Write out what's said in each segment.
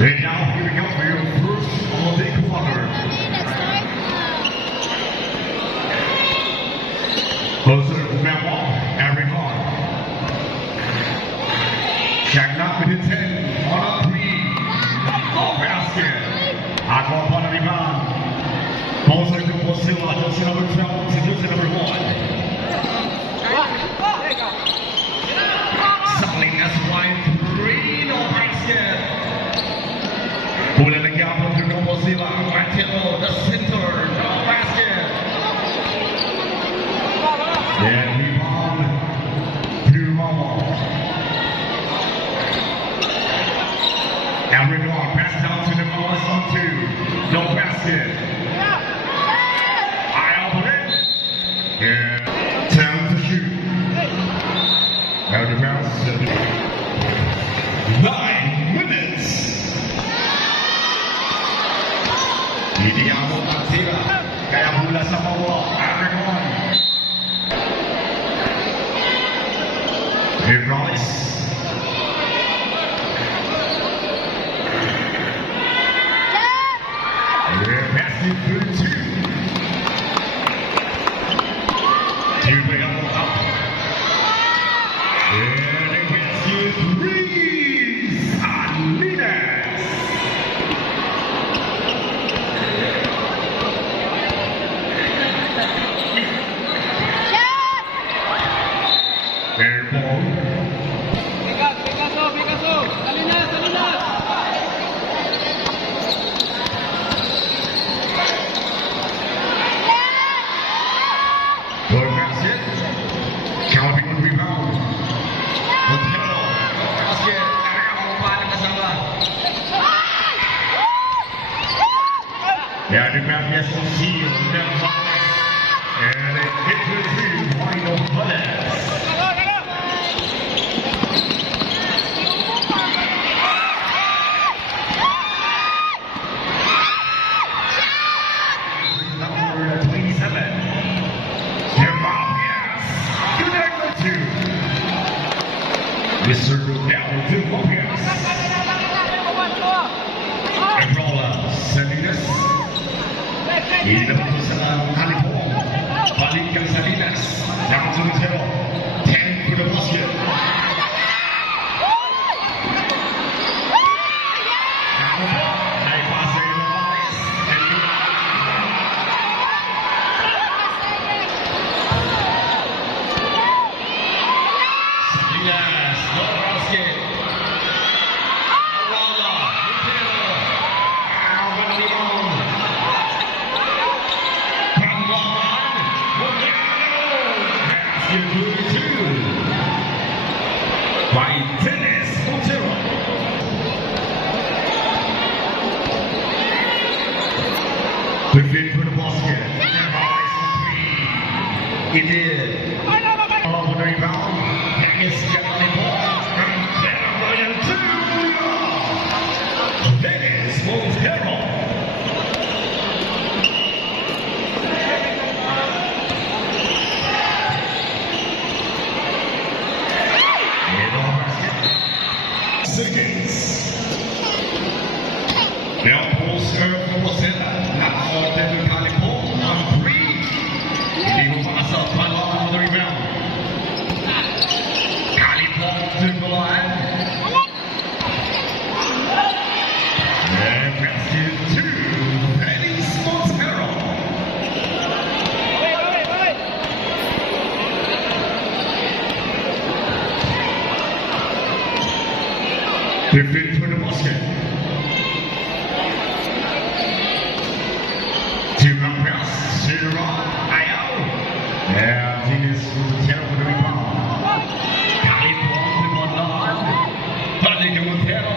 And now here we go for your first all-day quarter. Closer to Memo, Aaron Hall. Shagnak with the 10 on a 3. Low basket. Aqua upon a rebound. Closer to Bosilla, jersey number 12 to jersey number 1. Salinas wide 3, no basket. Pulling the gap to Bosilla, Martino, the center, no basket. And rebound to Momo. And we're going pass down to the Wallace on 2. No basket. I open it. And 10 to shoot. Out of bounds. 9 minutes. Ini ang Montila. Kaya mula sa bawah. Aragon. Here Royce. Passing through 2. 2 way up. And it gets you 3. Salinas. Air ball. Picasso. Salinas. Good basket. Counting on rebound. Montero. Basket. Yeah, the grab yes on seal. And it hit the 3. Wide open. Number 27. Mr. Down to Lopez. Angola sending this. Ini sa Kalipong. Balikan Salinas. Down to the tail. 10 to the basket. By Dennis Montero. The fit for the basket. He did. On the rebound. Dennis getting the ball. Dennis Montero. Seconds. Now pull serve for Bosilla. Nakakota to Kalipong on 3. Hindi mo makasal. Palong on the rebound. Kalipong to Golan. And basket 2. Dennis Montero. The fit for the basket. To pass, Sierra, Ayau. And Dennis Montero for the rebound. Kalipong to Golan. Balik to Montero.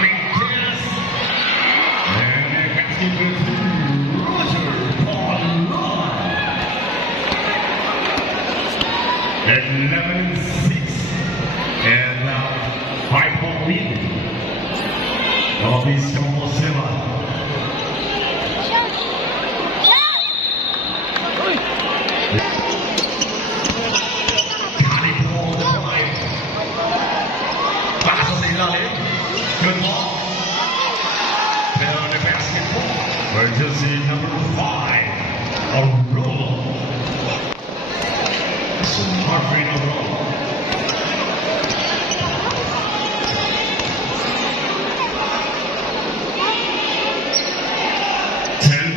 Reches. And the basket goes to Roger Paulon. 11-6. And 5-point lead. Obispo Bosilla. Kalipong 5. Pasa sa ilalim. Good ball. a roll. It's a Marvin roll.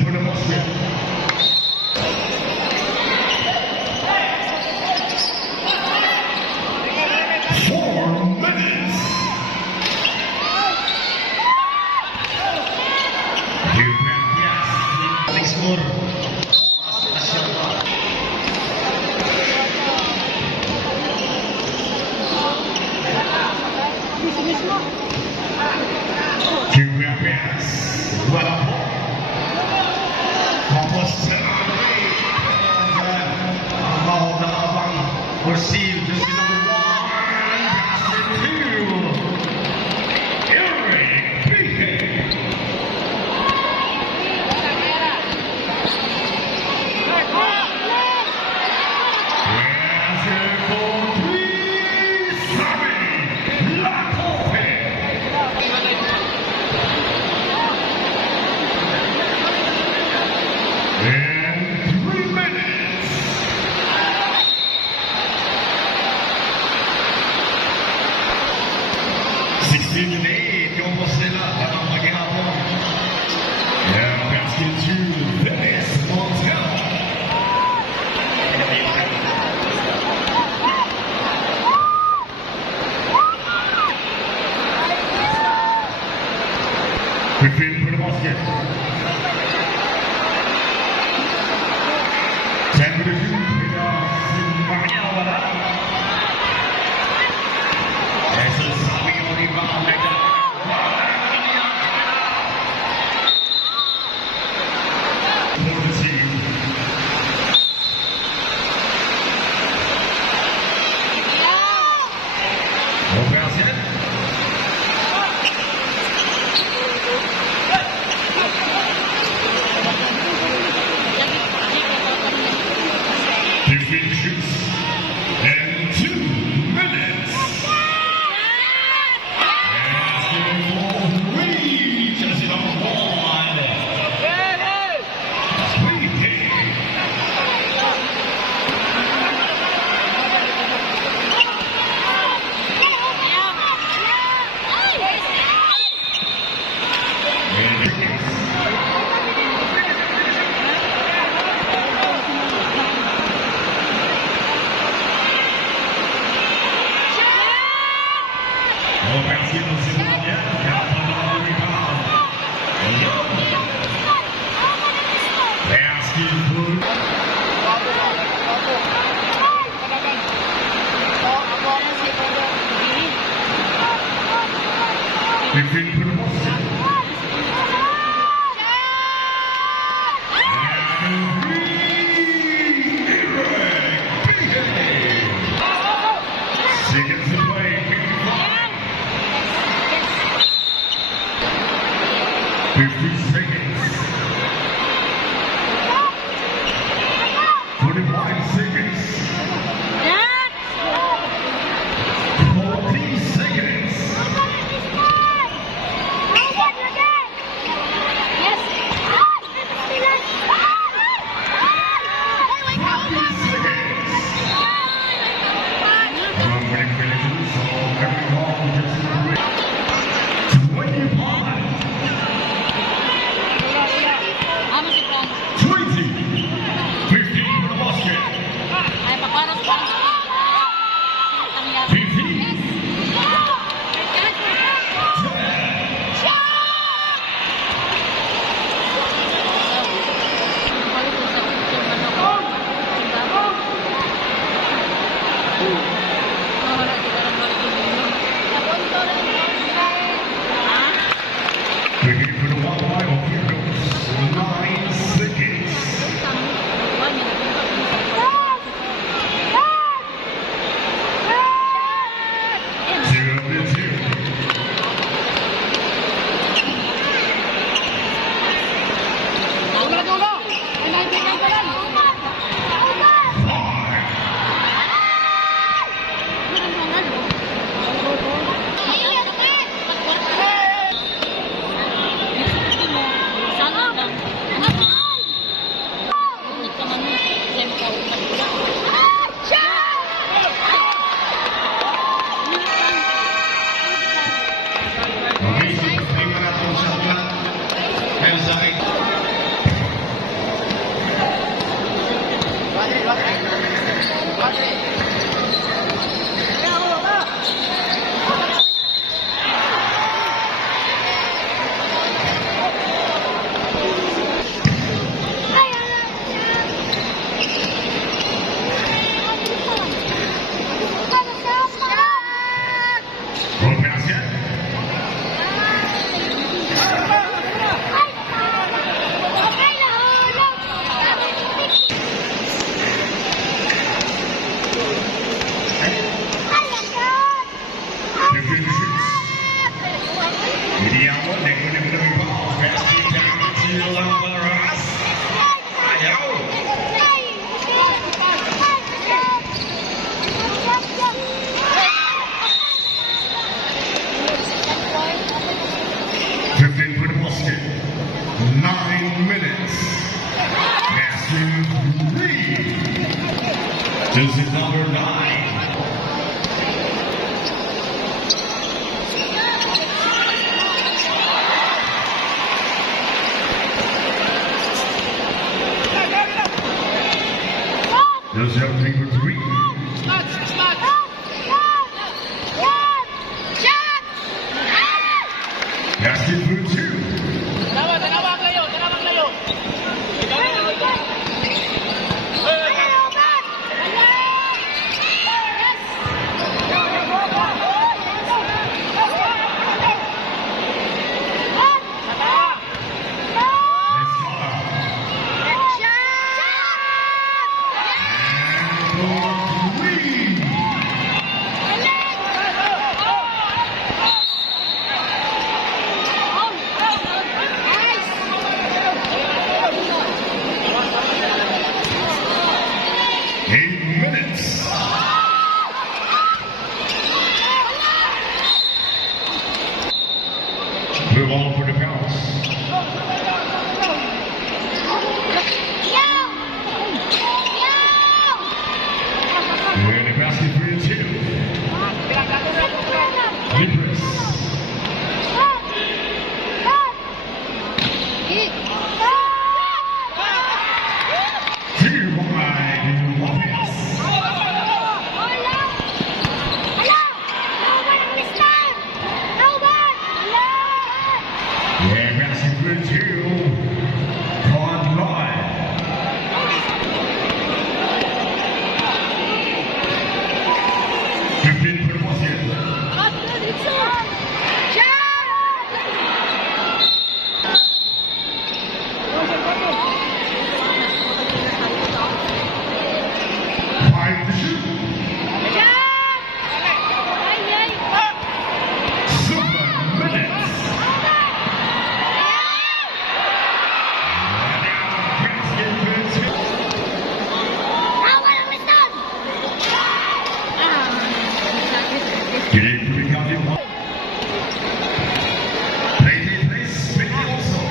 For the Muslim. 4 minutes. Alex Moore. Receive just number 1, pass it to Eric Behe. Pass it for 3, Sammy Lacope. And 3 minutes. 16-8 yung boss nila parang maghihapon. Yeah, basket to Dennis Montel. Quickly for the basket. 10 to shoot. Roll basket. 15 shoots. Vediamo, leggo di un po', questi campi la Barras. Ayaw. 15 for the basket. 9 minutes. Basket 3. This is number 9. Those are number 3. Basket for 2. Tenawag layo. Move on for the bounce. And the basket for you too. Libris. Two wide Lopez. And basket for 2. Todd Lloyd. For the basket. 5 to shoot. 7 minutes. And now basket for 2. Get in for the county one. Place, make it also.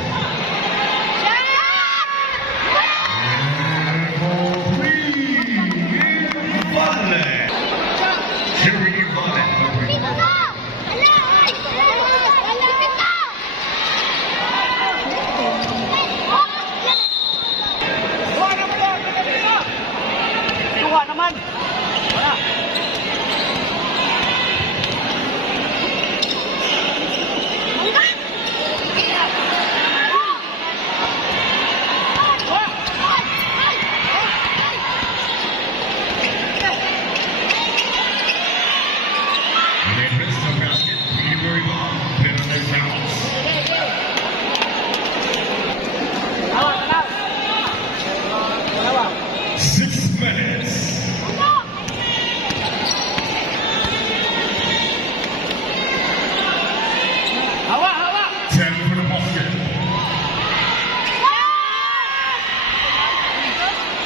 And for 3 in Vale. Jerry Vale. Tuwa naman. Wala. They missed the basket. Peterborough ball. Penalty counts. Tawag. 6 minutes. Hawa. 10 for the basket.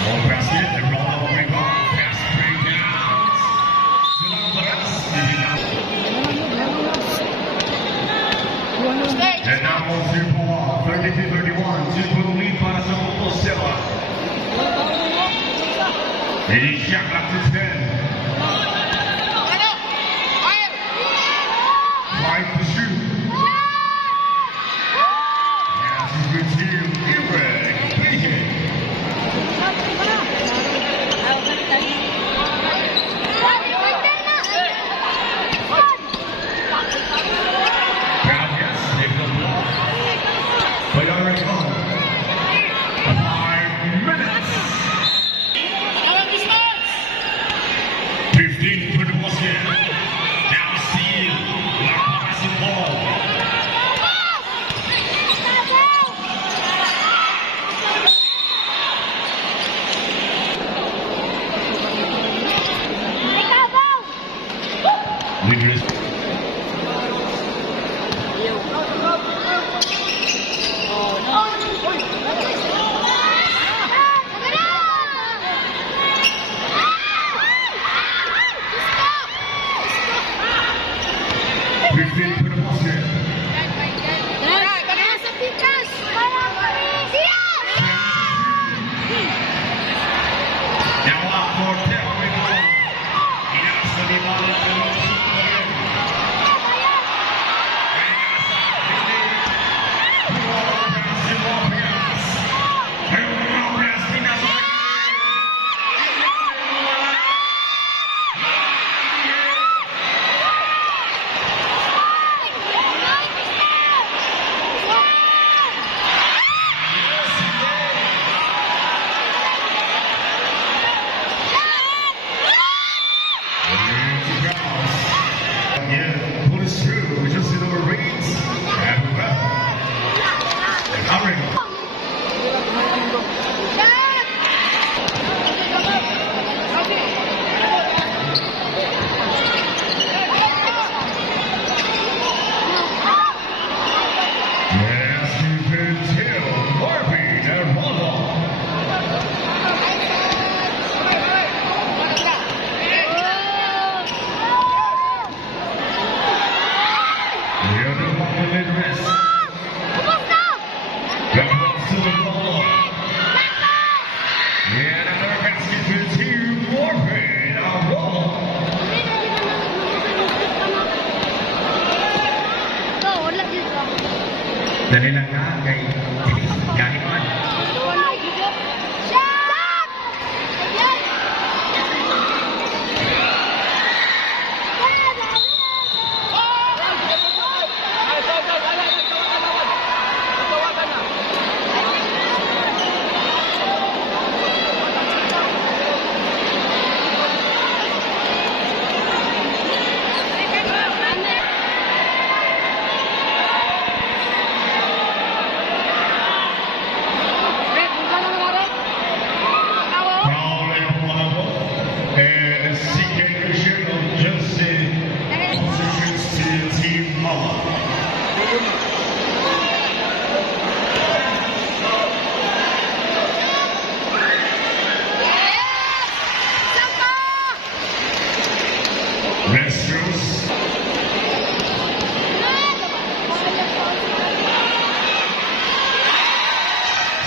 One basket. And roll all the way back. Pass break down. And now on to Paul. 32-31. 2-point lead para sa Compostela. And he shot back to 10. 5 to shoot. Now to Brazil, Eric Behe. And another basket to Team Warfare. Now roll. Dali lang na kay kahit man. Foul and one. And seeking vision of Justin. Positions to Team Mama. Restros.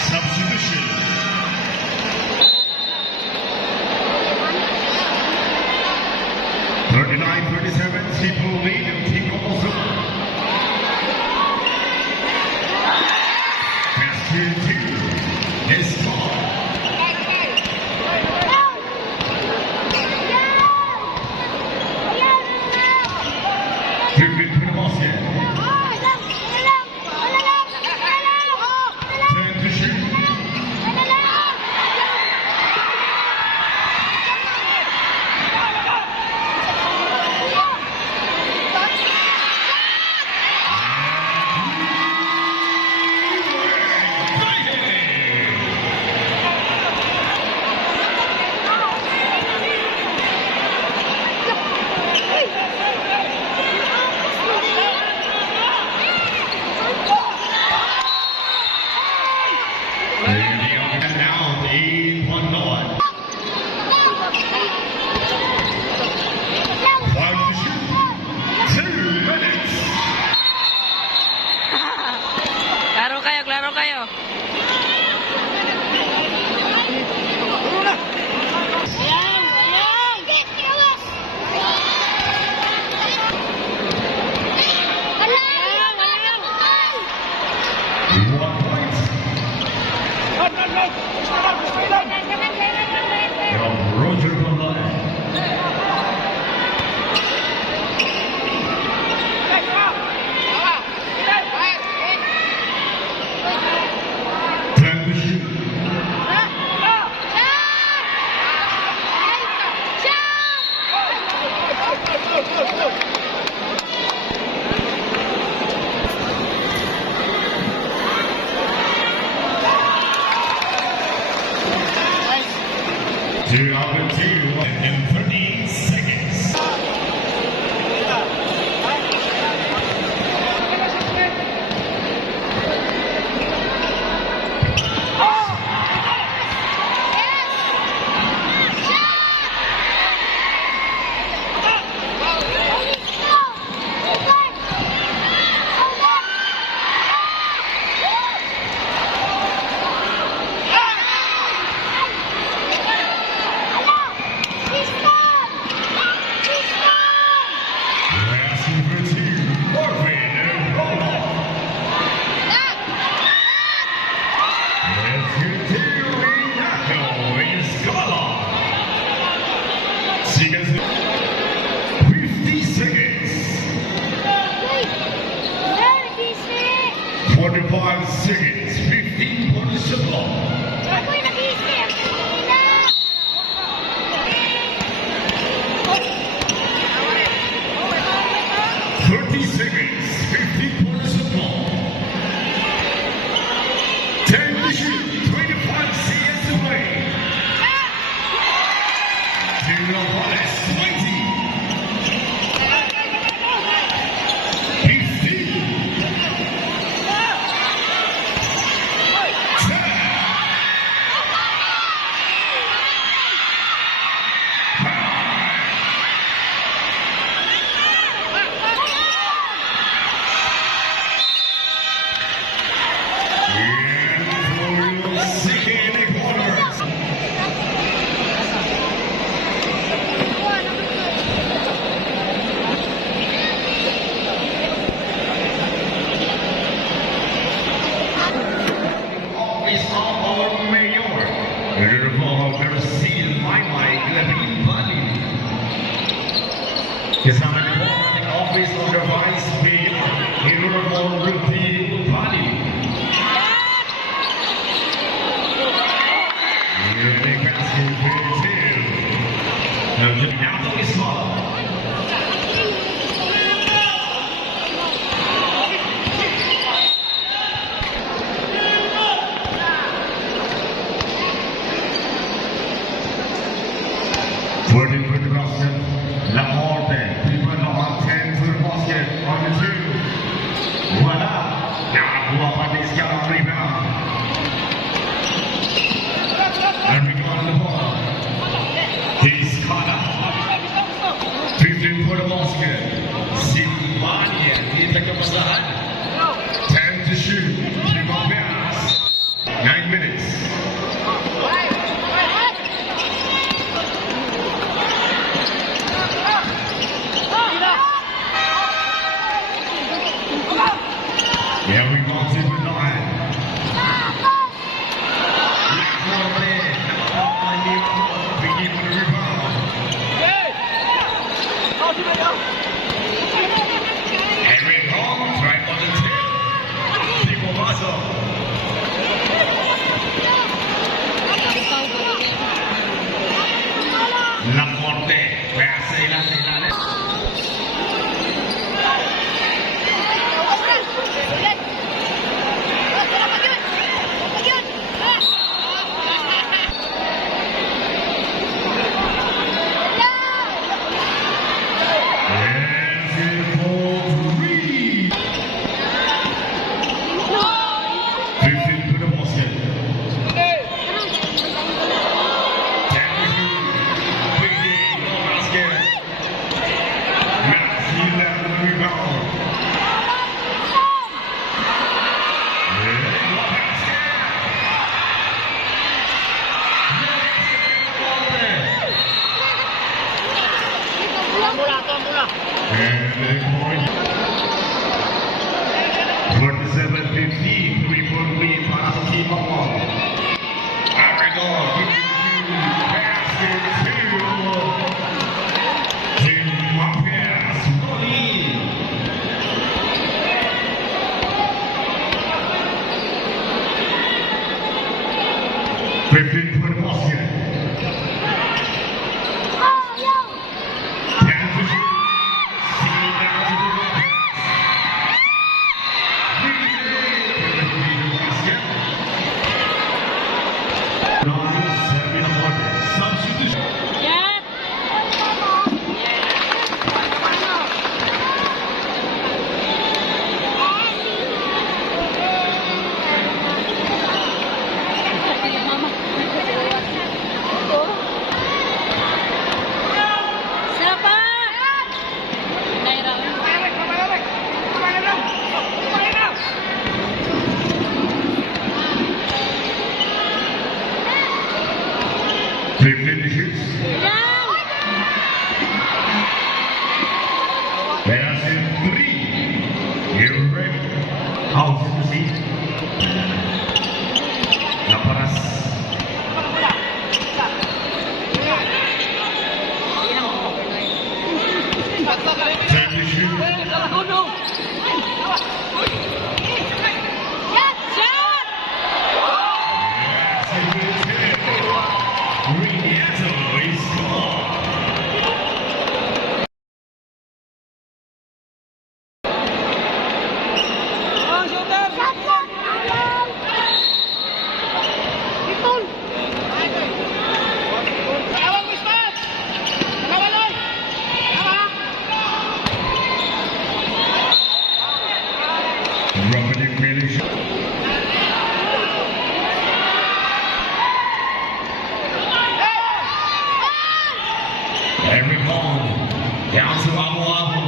Substitution. 39-37, Tipo lead and Tipo also. Pass to two. It's gone. Griffin to the basket. 10 to shoot. And now the 8-1. 5 to shoot. 2 minutes. Klaro kayo, klaro kayo. One point. From Roger Balay. Ten to shoot. Two out and two in 30 seconds. Stop! Brazil, Maimai, Glavin, Bali. Kasama ni po ang Office of the Vice Mayor, Honorable Rudy Bali. Yung basket for two. Now is small. Working for the basket, Laporte, people on 10 to the basket, on the two. Voila! Nakakuha pa ni Scott on rebound. And we got the ball. He's caught up. 15 for the basket. Silvania, kita kepasahan. 10 to shoot. Keep on pass. 9 minutes. Yeah, we go to the line. Begin with the rebound. Henry Holmes right on the tip. Tipo Vaso. Laporte. Pasa ilan. Down to Abu Abu.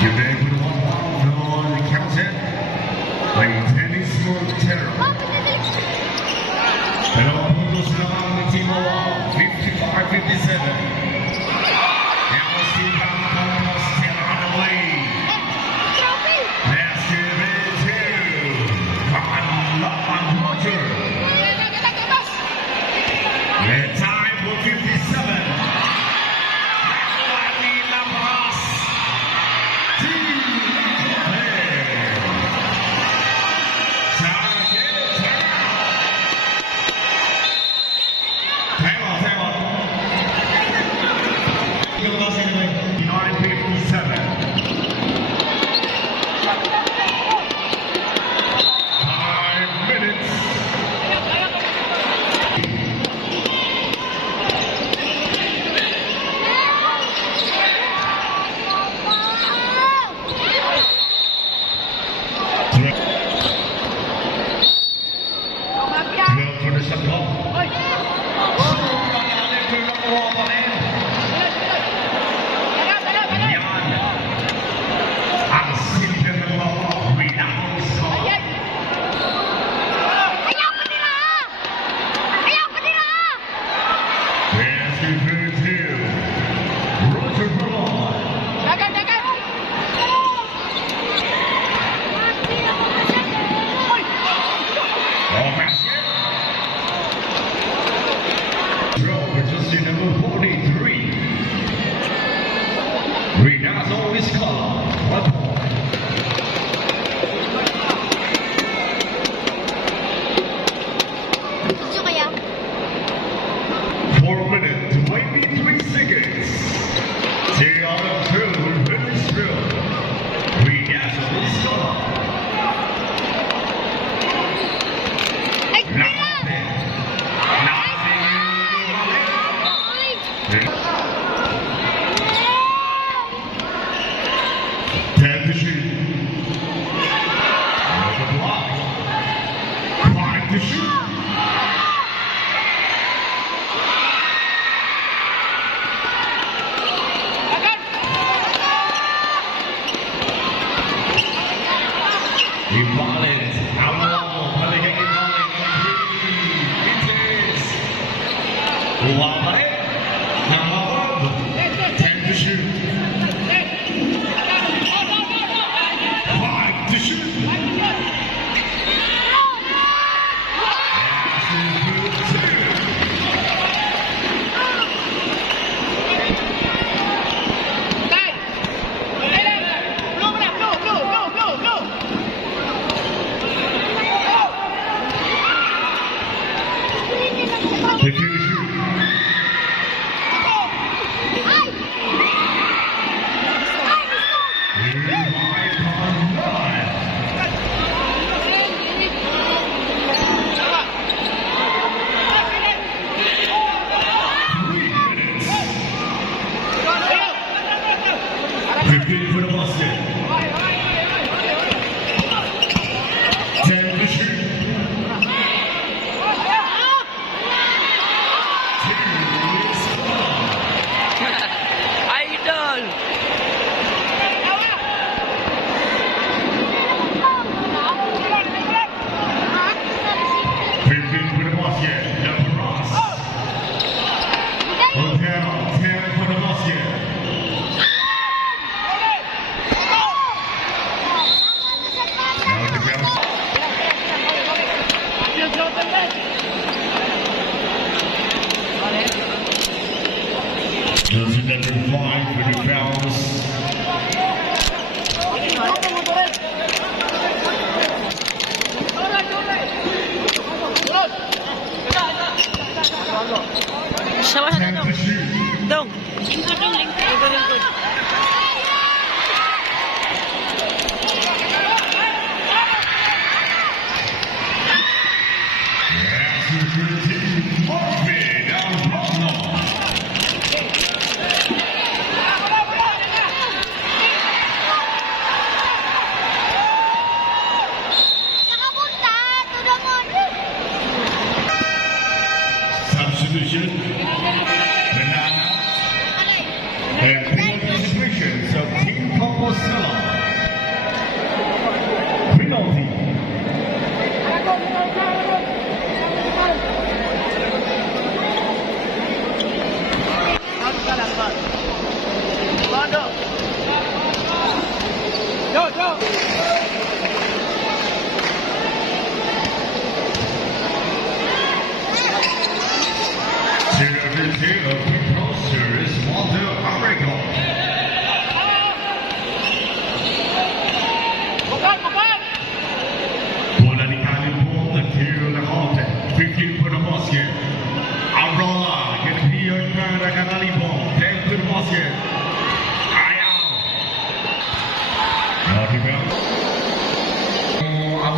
Today with 1-1 on the counter by Dennis Montero. Pero puntos naman ng Team Oahu, 55-57. Now see Campos still on the way. Basket two. Van Roger. The time for 57. Rinaldo is called. 1 point. Gusto kaya? 4 minutes, 23 seconds. 2 out of 2, finish through. Rinaldo is called. Ay, Nothing. Nothing. Ten to shoot. Another block. 5 to shoot. Imbalanced. Out paligay Imbalanced. 3. It is. Wabay. Nangawag. 10 to shoot. 5 to shoot. If you shoot. For the Boston. 10 to shoot. 2 is Idol! for the basket. Number Ross. Hotel 10 for the basket.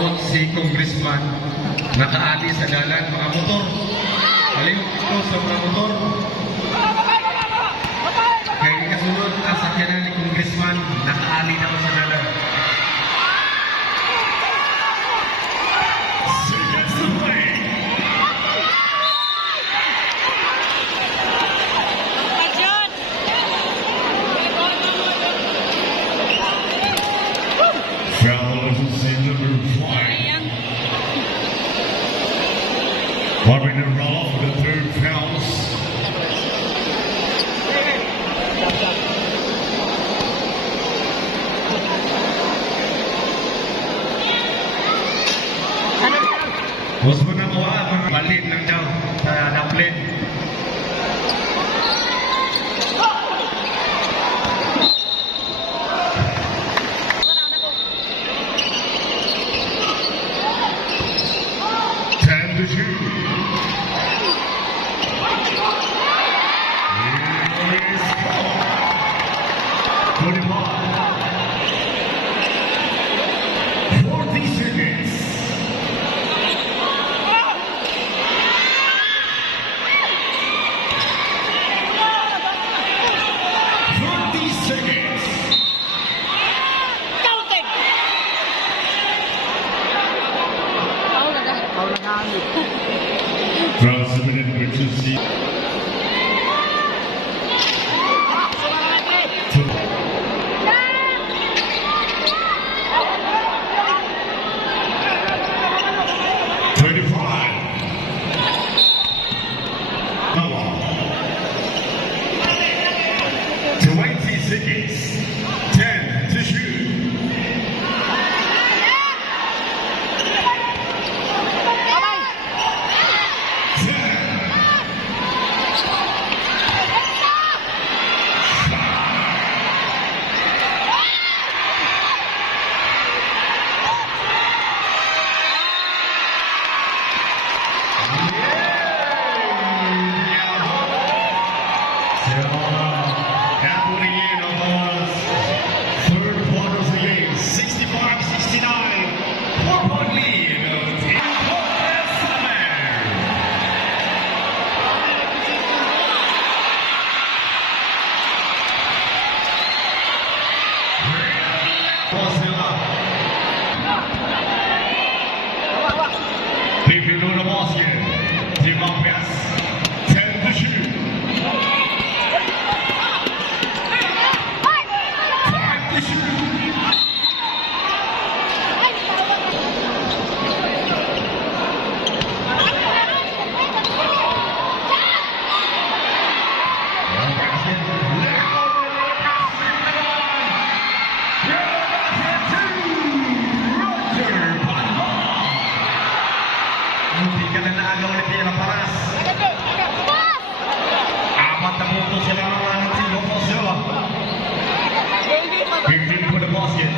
umabot si Congressman. Nakaali sa dalan mga motor. Halihok ito sa mga motor. Kaya kasunod ang sakyanan ni Congressman, nakaali naman sa dalan. Seconds to play. Foul in number 5. Marvin and Raw for the third fouls. Mas menangwa mga balik lang daw sa Dublin. To shoot. Here is 40 seconds. Crowd submitted emergency. Apat na puntos sila ng si Lopez Silva. 15 for the basket.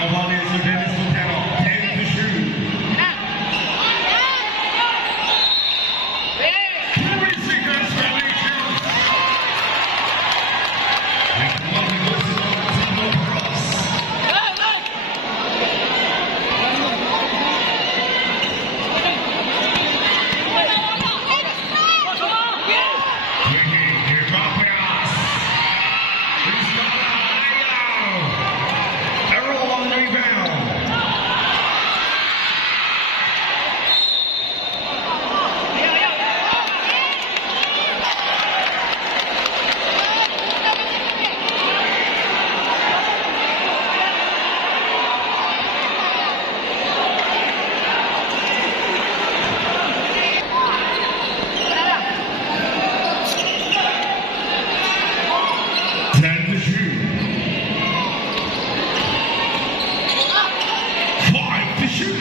Kembali Dennis Sutero, 10 to shoot. 3 seconds remaining. And one goes to Timo Cross. Here comes Pass. He's got a Errol on the rebound. Ten to shoot. 5 to shoot.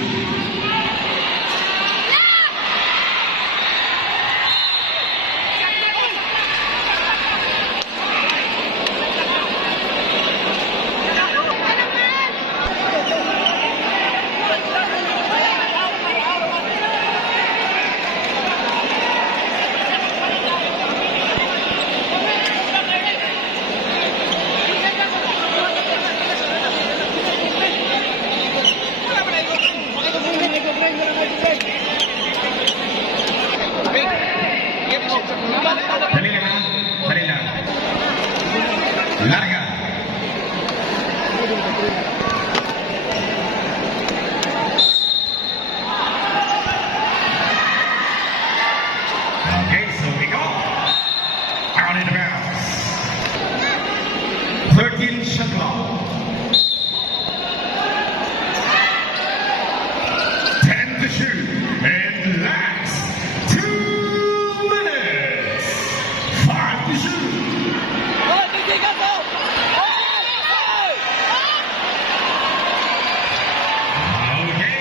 Dali lang ha. Dali lang. Larga. Okay, so we go. Out in the bounds. 13 shot clock. 10 to shoot. And last 2 minutes. 5 to shoot. Okay.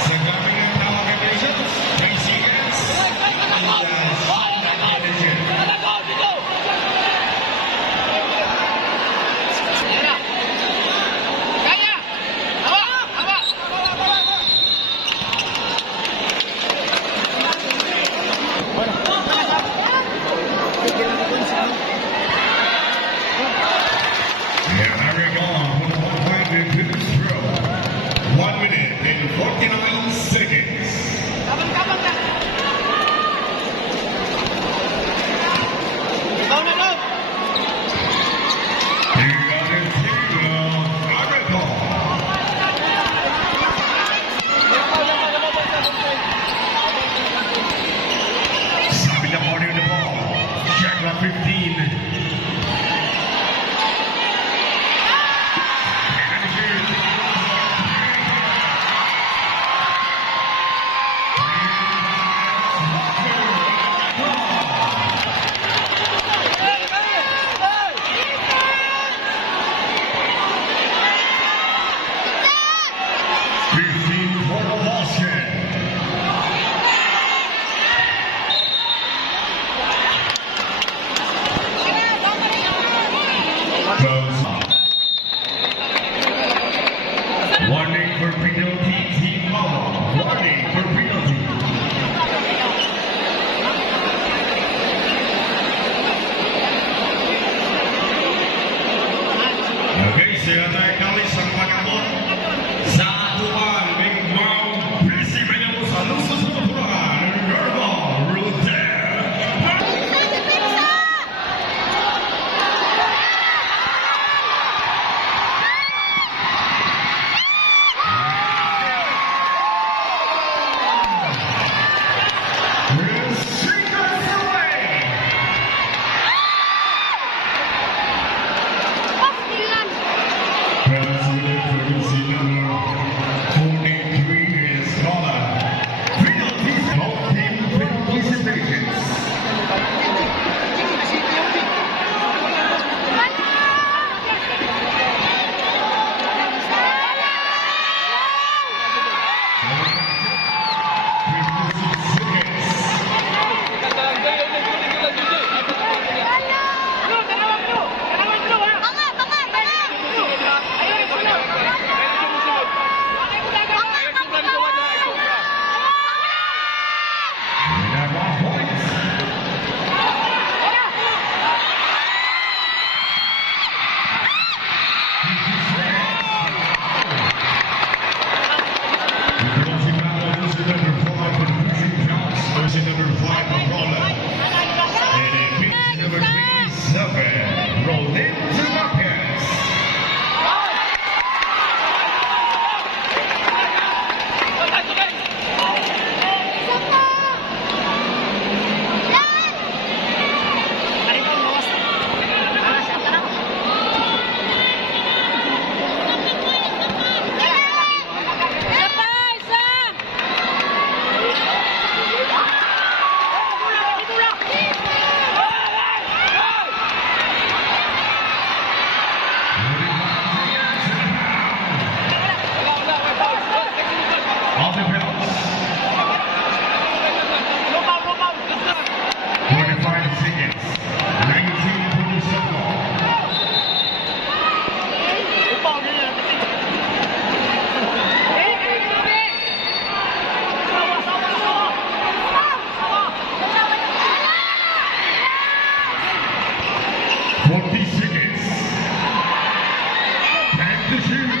So gamit ng tawag regulations, 3 seconds. Yeah, there we go. 1 minute and 49 seconds. Here goes Aragon. Sabi na morning on the ball. Check la 15. Warning for penalty, team Mama. Warning for penalty. Okay, saya tayo kali sa pagkakot sa atuan ng mga prinsipyo mo sa lusos ng pulahan. Verbal Rudel. the shoot.